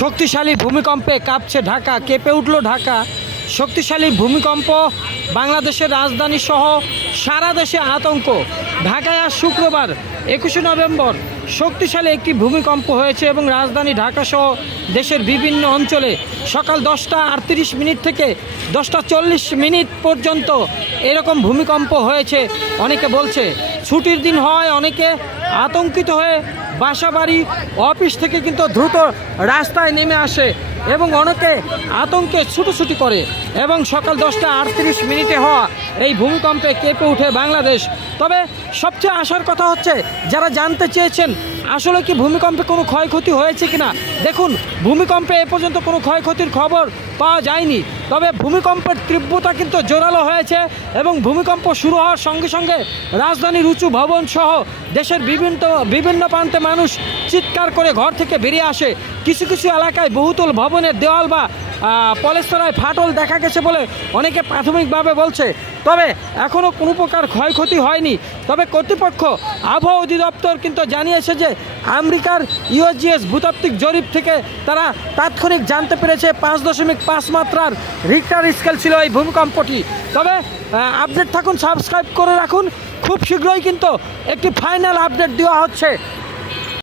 শক্তিশালী ভূমিকম্পে কাঁপছে ঢাকা, কেঁপে উঠল ঢাকা। শক্তিশালী ভূমিকম্প, বাংলাদেশের রাজধানী সহ সারা দেশে আতঙ্ক। ঢাকায় আজ শুক্রবার 21শে নভেম্বর শক্তিশালী একটি ভূমিকম্প হয়েছে এবং রাজধানী ঢাকা সহ দেশের বিভিন্ন অঞ্চলে সকাল 10:38 থেকে 10:40 পর্যন্ত এরকম ভূমিকম্প হয়েছে। অনেকে বলছে ছুটির দিন হয়, অনেকে আতঙ্কিত হয়ে বাসাবাড়ি অফিস থেকে কিন্তু দ্রুত রাস্তায় নেমে আসে এবং অনেকে আতঙ্কে ছুটোছুটি করে এবং সকাল 10:38 হওয়া এই ভূমিকম্পে কেঁপে ওঠে বাংলাদেশ। তবে সবচেয়ে আসার কথা হচ্ছে, যারা জানতে চেয়েছেন আসলে কি ভূমিকম্পে কোনো ক্ষয়ক্ষতি হয়েছে কিনা, দেখুন ভূমিকম্পে এ পর্যন্ত কোনো ক্ষয়ক্ষতির খবর পাওয়া যায়নি। তবে ভূমিকম্পের তীব্রতা কিন্তু জোরালো হয়েছে এবং ভূমিকম্প শুরু হওয়ার সঙ্গে সঙ্গে রাজধানীর উঁচু ভবন সহ দেশের বিভিন্ন প্রান্তে মানুষ চিৎকার করে ঘর থেকে বেরিয়ে আসে। কিছু কিছু এলাকায় বহুতল ভবনের দেওয়াল বা পলেস্তরায় ফাটল দেখা গেছে বলে অনেকে প্রাথমিকভাবে বলছে। তবে এখনও কোনো প্রকার ক্ষয়ক্ষতি হয়নি। তবে কর্তৃপক্ষ আবহাওয়া অধিদপ্তর কিন্তু জানিয়েছে যে আমেরিকার ইউএসজিএস ভূতাত্ত্বিক জরিপ থেকে তারা তাৎক্ষণিক জানতে পেরেছে 5.5 মাত্রার রিক্টার স্কেল ছিল এই ভূমিকম্পটি। তবে আপডেট থাকুন, সাবস্ক্রাইব করে রাখুন। খুব শীঘ্রই কিন্তু একটি ফাইনাল আপডেট দেওয়া হচ্ছে।